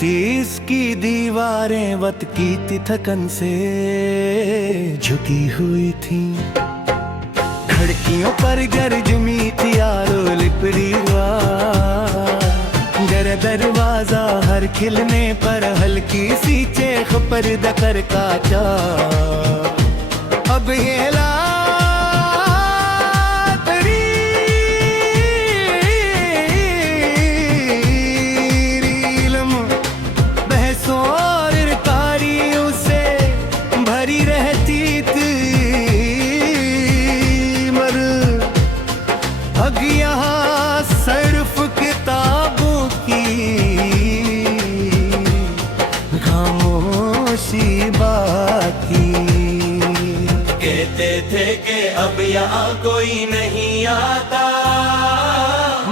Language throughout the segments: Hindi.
थी इसकी दीवारें वत की थी थकन से झुकी हुई थी। खिड़कियों पर गर्जमी थी आरो लिपड़ी हुआ, गर दरवाजा हर खिलने पर हल्की सी चेख पर दकर काचा। अब ये सर्फ किताबों की खामोशी बाकी। कहते थे कि अब यहाँ कोई नहीं आता,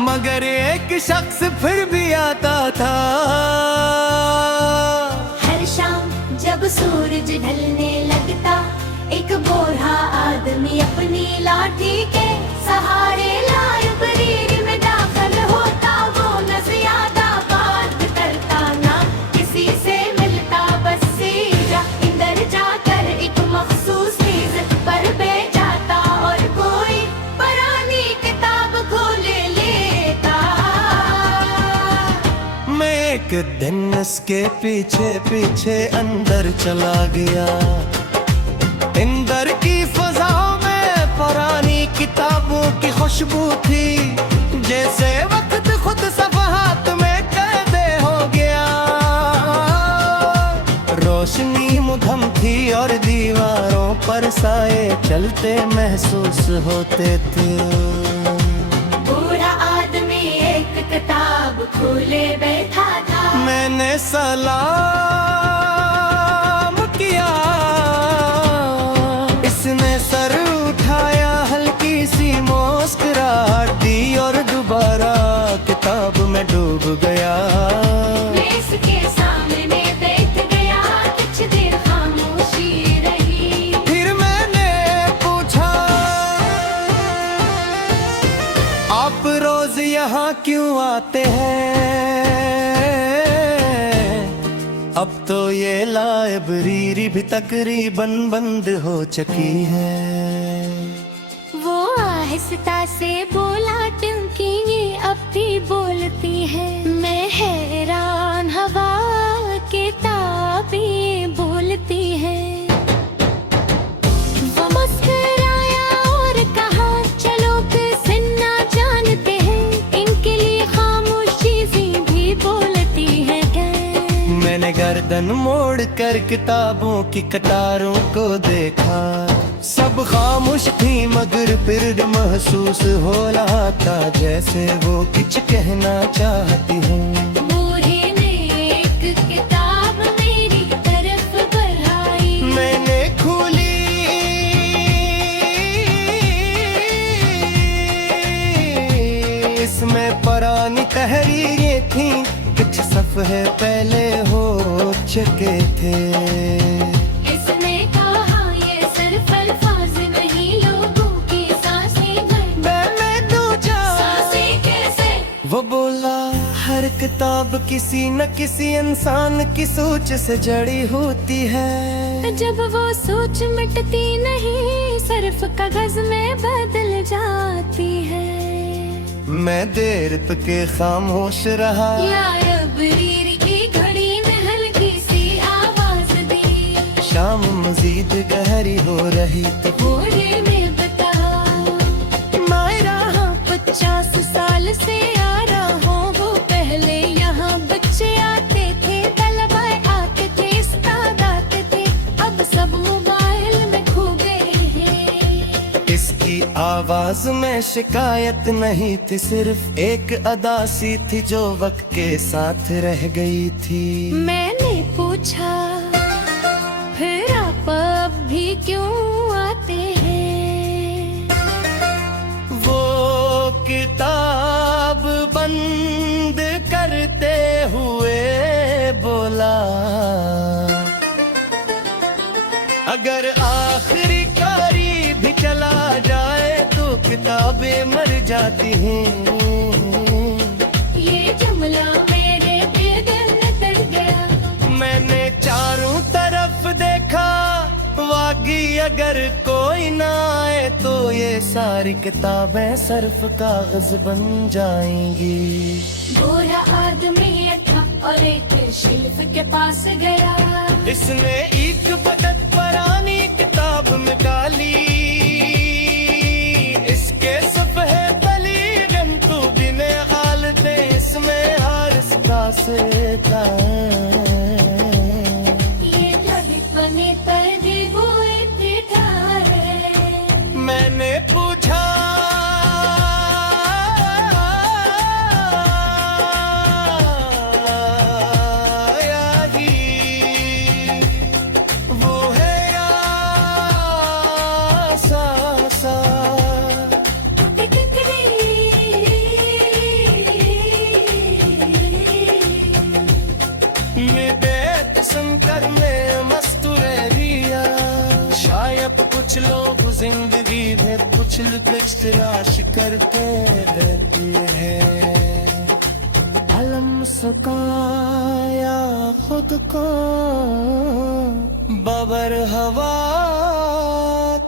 मगर एक शख्स फिर भी आता था। हर शाम जब सूरज ढलने लगता, एक गोरा आदमी अपनी लाठी के सहारे लाइब्रेरी में दाखिल होता। वो न ज्यादा बात करता, ना किसी से मिलता, बस सीधा अंदर जाकर एक मखसूस मेज पर बैठ जाता और कोई पुरानी किताब खोले लेता। मैं एक दिन इसके पीछे पीछे अंदर चला गया। अंदर की फजाओं में पुरानी किताबों की खुशबू थी, जैसे वक्त खुद सफ़हात में कैदे हो गया। रोशनी मुधम थी और दीवारों पर साए चलते महसूस होते थे। बूढ़ा आदमी एक किताब खोले बैठा था। मैंने सलाम किया, इसने सर उठाया, हल्की सी मुस्कुराहट दी और दोबारा किताब में डूब गया। मैं इसके सामने बैठ गया, कुछ देर खामोशी रही। फिर मैंने पूछा, आप रोज यहाँ क्यों आते हैं? अब तो ये लाइब्रेरी भी तकरीबन बंद हो चुकी है। वो आहिस्ता से बोला, क्योंकि ये अब भी बोलती है। मैं हैरान, हवा किताबें बोलती है। वो मुस्कुराया और कहा, चलो किसी ना जानते हैं, इनके लिए खामोश चीजें भी बोलती है। मैंने गर्दन मोड़ कर किताबों की कतारों को देखा, सब खामोश थी, मगर फिर महसूस हो रहा था जैसे वो कुछ कहना चाहती हूँ। बूढ़े ने एक किताब मेरी तरफ बढ़ाई। मैंने खोली, इसमें पुरानी तहरीरें थी, कुछ सफ़े पहले हो चुके थे। इसने कहा, ये सिर्फ अल्फाज नहीं, लोगों की सांसें मैं तो सांसें कैसे? वो बोला, हर किताब किसी न किसी इंसान की सोच से जड़ी होती है। जब वो सोच मिटती नहीं, सिर्फ कागज में बदल जाती है। मैं देर तक खामोश रहा। लाइब्रेरी की घड़ी में हल्की सी आवाज दी। शाम मजीद गहरी हो रही तो बूढ़े ने बताया, मैं रहा 50 साल से आ रहा हूँ। वो पहले यहाँ बच्चे आते थे, तलबा आते थे, उस्ताद आते थे, अब सब मोबाइल में खो गए हैं। इसकी आवाज में शिकायत नहीं थी, सिर्फ एक अदासी थी जो वक्त के साथ रह गई थी। मैंने पूछा, फिर आप अब भी क्यों आते हैं? वो किताब बंद करते हुए बोला, अगर आखिरी कारी भी चला जाए तो किताबें मर जाती हैं। ये जुमला मेरे दिल में दर्द अगर कोई ना आए तो ये सारी किताबें सिर्फ कागज बन जाएंगी। गोरा आदमी था और एक शेल्फ के पास गया। इसने एक बदत पुरानी किताब में डाली, इसके सफ़े तली गंतु बिने हाल दे, इसमें हर इसका से था। ये ललित बने तरबीबो इब्तिदा है। मैंने पूछा वो है या सा बेत सुनकर मैं मस्तूरिया। शायद कुछ लोग जिंदगी में कुछ लुत्फ तलाश करते रहते हैं। अलम सुकाया खुद को बबर हवा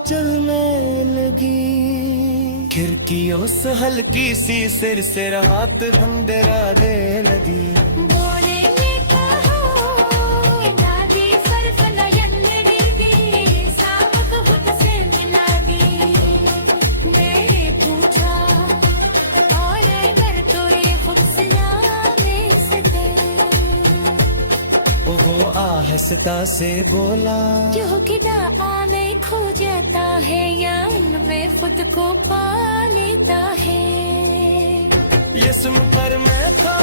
चलने लगी। खिड़कियों से हल्की सी सिर से राहत अंधेरा दे लगी। बोले ने कहा नादी सरफ नयन दी सावक हुत से मिला दी। मैं पूछा और अगर तो ये खुफसला में सके। वो आहिस्ता से बोला, जो कि ना आने खो जाता है या में खुद को पा लेता है। ये सुनकर मैं था